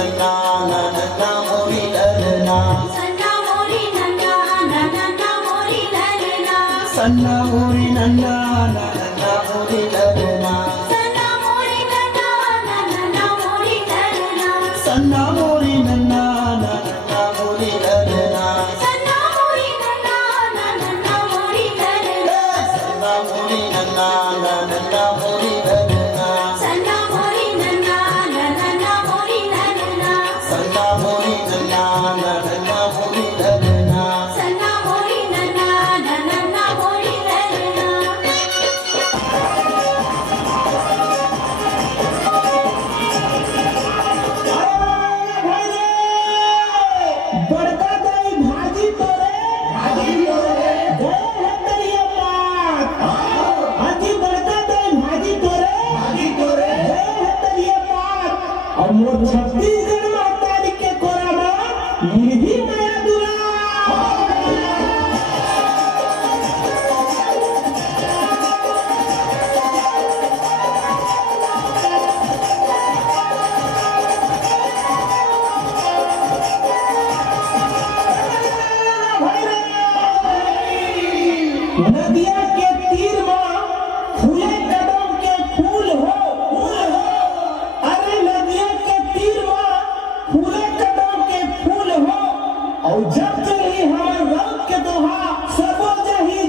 नन्ना नन्ना मोरी ललना सन्ना मोरी नन्ना नन्ना मोरी ललना सन्ना मोरी नन्ना नन्ना मोरी ललना सन्ना मोरी नन्ना नन्ना मोरी ललना सन्ना मोरी नन्ना नन्ना मोरी ललना सन्ना मोरी नन्ना नन्ना मोरी ललना सन्ना मोरी नन्ना नन्ना मोरी ललना सन्ना मोरी नन्ना नन्ना मोरी ललना सन्ना मोरी नन्ना नन्ना मोरी ललना सन्ना मोरी नन्ना नन्ना मोरी ललना बड़का दही भाजी तोरे जय हो तेरी बात हाजी बड़का दही भाजी तोरे जय हो तेरी बात और मोर छत्तीसगढ़ माता जी के कोरा में मुर्गी माया दुला नदिया के तीर में फूले कदम के फूल हो अरे नदिया के तीर में फूले कदम के फूल हो और जब चली हमार रंग के दोहा सबो जही